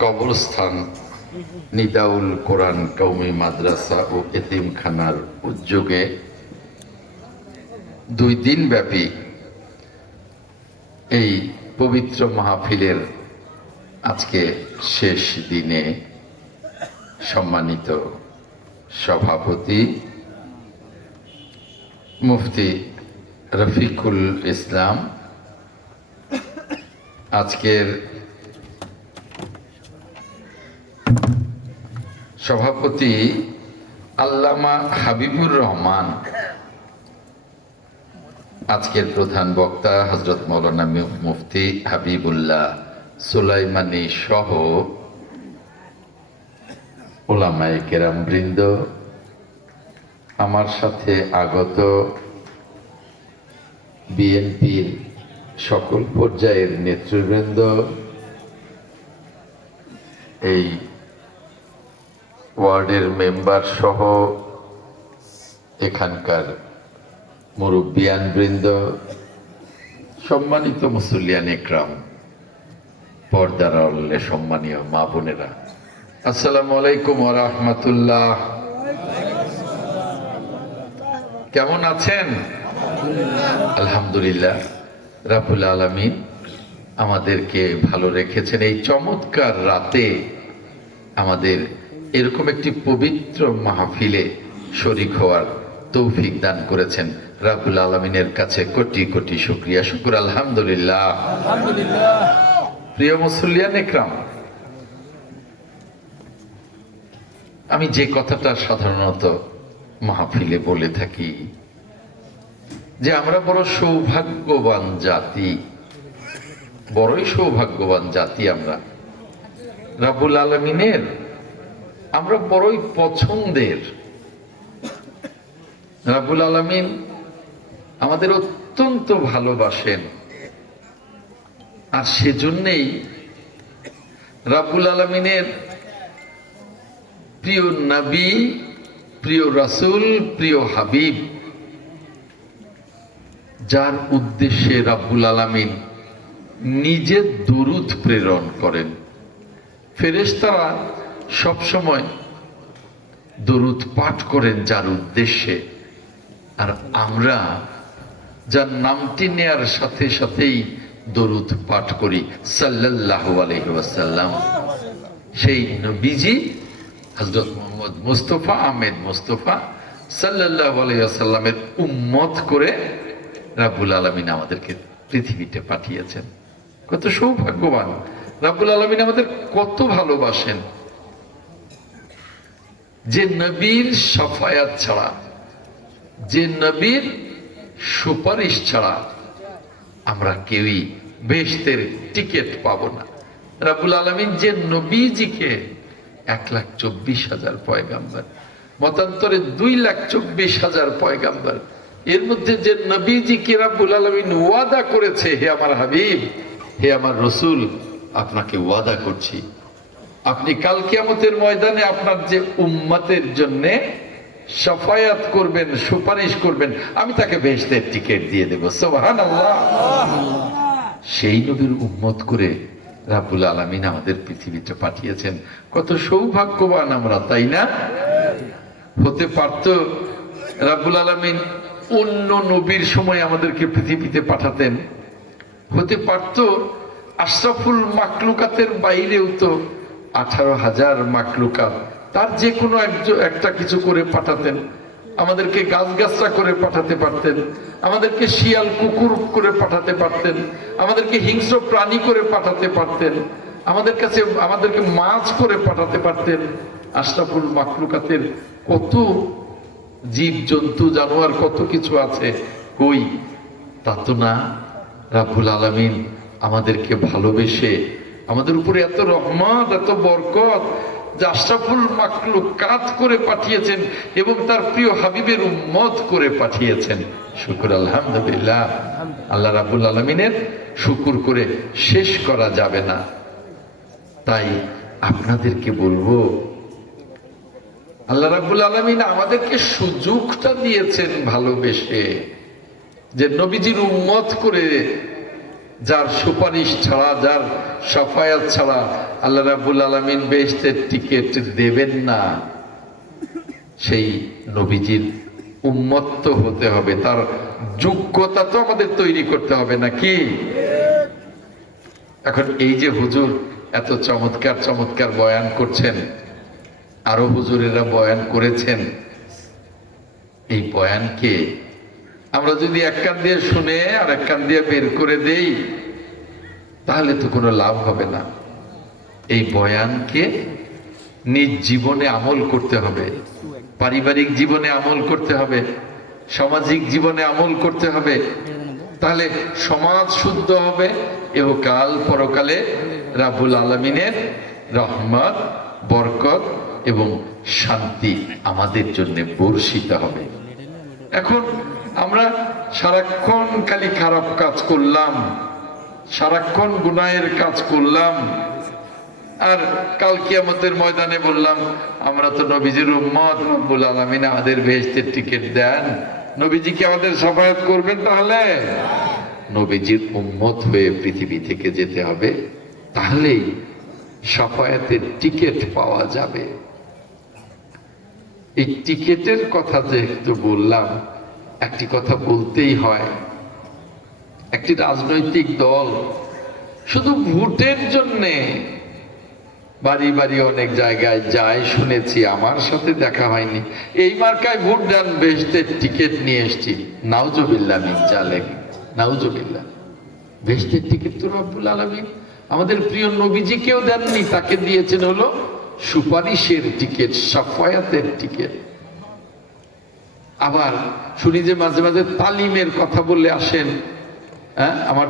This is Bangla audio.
কবরস্থান, নিদাউল কোরআন কৌমি মাদ্রাসা ও এতিমখানার উদ্যোগে দুই দিন ব্যাপী এই পবিত্র মাহফিলের আজকে শেষ দিনে সম্মানিত সভাপতি মুফতি রফিকুল ইসলাম, আজকের সভাপতি আল্লামা হাবিবুর রহমান, আজকের প্রধান বক্তা হজরত মৌলানা মুফতি হাবিবুল্লাহ সুলাইমানি সহ ওলামায়ে কেরাম বৃন্দ, আমার সাথে আগত বিএনপির সকল পর্যায়ের নেতৃবৃন্দ, এই ওয়ার্ডের মেম্বার সহ এখানকার মুরব্বিয়ান বৃন্দ, সম্মানিত মুসল্লিয়ান একরাম, পর্দার আড়ালে সম্মানীয় মা বোনেরা। আসসালামু আলাইকুম রহমতুল্লাহ। কেমন আছেন? আলহামদুলিল্লাহ রাবুল আলমিন আমাদেরকে ভালো রেখেছেন। এই চমৎকার রাতে আমাদের এরকম একটি পবিত্র মাহফিলে শরিক হওয়ার তৌফিক দান করেছেন রাবুল আলমিনের কাছে কোটি কোটি শুক্রিয়া শুকুর আলহামদুলিল্লাহ। প্রিয় মুসল্লিয়ান একরাম আমি যে কথাটা সাধারণত মাহফিলে বলে থাকি যে আমরা বড় সৌভাগ্যবান জাতি বড়ই সৌভাগ্যবান জাতি আমরা। রাবুল আলমিনের আমরা বড়ই পছন্দের। রাবুল আলমিন আমাদের অত্যন্ত ভালোবাসেন। আর সেজন্যেই রাবুল আলমিনের প্রিয় নবী, প্রিয় রাসুল, প্রিয় হাবিব, যার উদ্দেশ্যে রাব্বুল আলামিন নিজে দরুদ প্রেরণ করেন। ফেরেশতারা সবসময় দরুদ পাঠ করেন যার উদ্দেশ্যে। আর আমরা যার নামটি নেয়ার সাথে সাথেই দরুদ পাঠ করি, সাল্লাল্লাহু আলাইহি ওয়াসাল্লাম। সেই নবীজি হজরত মোহাম্মদ মুস্তফা, আহমেদ মুস্তফা সাল্লাল্লাহু আলাইহি উম্মত করে রাবুল আলামিন আমাদেরকে পৃথিবীতে পাঠিয়েছেন। কত সৌভাগ্যবান। রাবুল আলামিন আমাদের কত ভালোবাসেন। যে নবীর সফায়াত ছাড়া, যে নবীর সুপারিশ ছাড়া আমরা কেউই বেহেশতের টিকিট পাবো না। রাবুল আলমিন যে নবীজিকে এক লাখ চব্বিশ হাজার পয়গাম্বার, মতান্তরে দুই লাখ চব্বিশ হাজার পয়গাম্বার, এর মধ্যে যে নবীজিকে রাবুল আলমিন ওয়াদা করেছে, হে আমার হাবিব, হে আমার রসুল, আপনাকে ওয়াদা করছি। আপনি কাল কিয়ামতের ময়দানে আপনার যে উম্মতের জন্য সাফায়াত করবেন, সুপারিশ করবেন, আমি তাকে বেহেশতের টিকিট দিয়ে দেবো। সোহান সেই নবীর উম্মত করে রাবুল আলমিন আমাদের পৃথিবীতে পাঠিয়েছেন। কত সৌভাগ্যবান আমরা, তাই না? হতে পারত রাবুল আলমিন অন্য নবীর সময় আমাদেরকে পৃথিবীতে পাঠাতেন। হতে পারত আশরাফুল মাকলুকাতের বাইরেও তো আঠারো হাজার মাকলুকাত। তার যে কোনো একটা কিছু করে পাঠাতেন। আমাদেরকে গাছ গাছরা করে পাঠাতে পারতেন। আমাদেরকে শিয়াল, কুকুর করে পাঠাতে পারতেন। আমাদেরকে হিংস্র প্রাণী করে পাঠাতে পারতেন। আমাদের কাছে আমাদেরকে মাছ করে পাঠাতে পারতেন। আশরাফুল মাকলুকাতের কত জীব জন্তু জানোয়ার, কত কিছু আছে। কই? তা তো না। রাব্বুল আলামিন আমাদেরকে ভালোবেসে আমাদের উপরে এত রহমত, এত বরকত যে আশরাফুল মাকলুক কাত করে পাঠিয়েছেন এবং তার প্রিয় হাবিবের উম্মত করে পাঠিয়েছেন। শুকুর আলহামদুলিল্লাহ। আল্লাহ রাব্বুল আলমিনের শুকুর করে শেষ করা যাবে না। তাই আপনাদেরকে বলব, আল্লাহ রাব্বুল আলমিন আমাদেরকে সুযোগটা দিয়েছেন ভালোবেসে, যে নবীজির উম্মত করে যার সুপারিশ ছাড়া, যার সফায়াত ছাড়া আল্লাহ রাবুল আলমিন বেহেশতের টিকিট দেবেন না। সেই নবীজির উন্মত্ত হতে হবে। তার যোগ্যতা তো আমাদের তৈরি করতে হবে নাকি এখন এই যে হুজুর এত চমৎকার চমৎকার বয়ান করছেন, আরও হুজুরেরা বয়ান করেছেন, এই বয়ানকে আমরা যদি এক কান দিয়ে শুনে আর এক কান দিয়ে বের করে দেই, তাহলে তো কোনো লাভ হবে না। এই বয়ানকে নিজ জীবনে আমল করতে হবে, পারিবারিক জীবনে আমল করতে হবে, সামাজিক জীবনে আমল করতে হবে, তাহলে সমাজ শুদ্ধ হবে। এবং কাল পরকালে রাবুল আলমিনের রহমত, বরকত এবং শান্তি আমাদের জন্য বর্ষিত হবে। এখন আমরা সারাক্ষণ খালি খারাপ কাজ করলাম, সারাক্ষণ গুনাহের কাজ করলাম। আর কাল কিয়ামতের ময়দানে বললাম, আমরা তো নবীজির উম্মত, রব্বুল আলামিন আমাদের বেহেশতের টিকিট দেন। নবীজি কি আমাদের সফায়ত করবেন তাহলে? নবীজির উম্মত হয়ে পৃথিবী থেকে যেতে হবে, তাহলেই সফায়তের টিকিট পাওয়া যাবে। এই টিকিটের কথা যেহেতু বললাম একটি কথা বলতেই হয়। একটি রাজনৈতিক দল শুধু ভোটের জন্যে বাড়ি বাড়ি অনেক জায়গায় যায়, শুনেছি, আমার সাথে দেখা হয়নি। এই মার্কায় ভোট দেন বেহেশতের টিকিট নিয়ে এসছি। নাউজবিল্লা জালেক নাউজবিল্লা বেহেশতের টিকিট তো রব্বুল আলমিন। আমাদের প্রিয় নবীজিকেও দেননি, তাকে দিয়েছেন হলো সুপারিশের টিকিট, সাফায়াতের টিকিট। আবার শুনি যে মাঝে মাঝে তালিমের কথা বলে আসেন হ্যাঁ? আমার